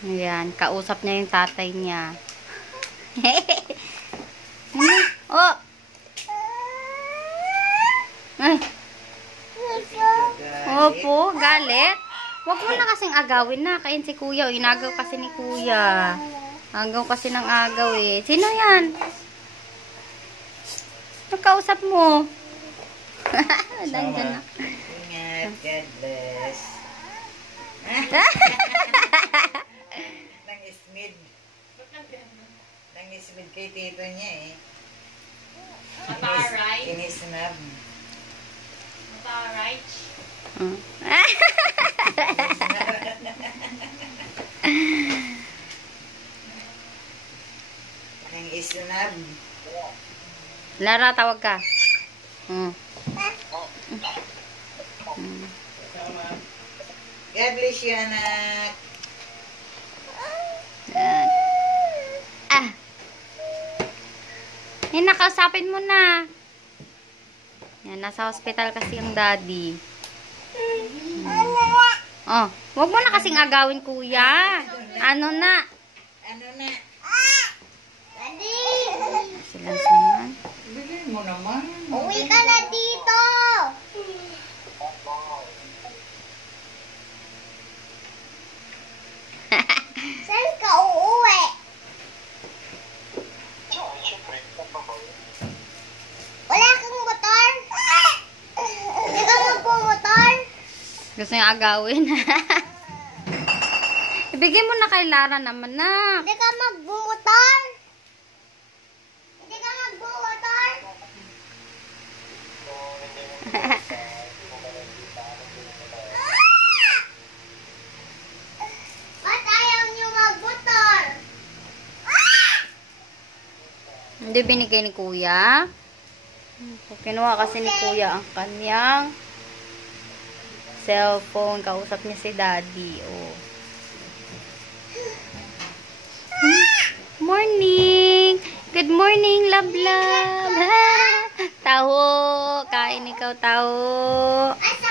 Ayan, kausap niya yung tatay niya. Oh! Ay. Opo, galit. Huwag mo na kasing agawin na. Kain si kuya. O, inagaw kasi ni kuya. Agaw kasi ng agaw eh. Sino yan? Nagkausap mo. Nandiyan na. Ingat, God bless. Nang ismid. Nang ismid kay tito niya eh. Mataray. Inisnab. Mataray. Nang isnab. Lara, tawag ka. God bless you, anak. Nakausapin mo na. Yan, nasa hospital kasi ang daddy. Oh, wag mo na kasing agawin, kuya. Ano na? Ano na? Daddy! Sila naman. Bilhin mo naman. Uwi ka na dito! Saan ka uuwi? Wala kang motor? Hindi ka magpumotor? Gusto niya agawin. Ibigay mo na kay Lara naman na. Hindi ka magbumotor? Hindi ka magbumotor? Ba't ayaw niyo magmotor? Hindi binigay ni kuya. Kinuha kasi ni kuya ang kanyang cellphone. Kausap niya si daddy. Oh. Morning! Good morning, love love! Taho! Kain ikaw, taho! Asa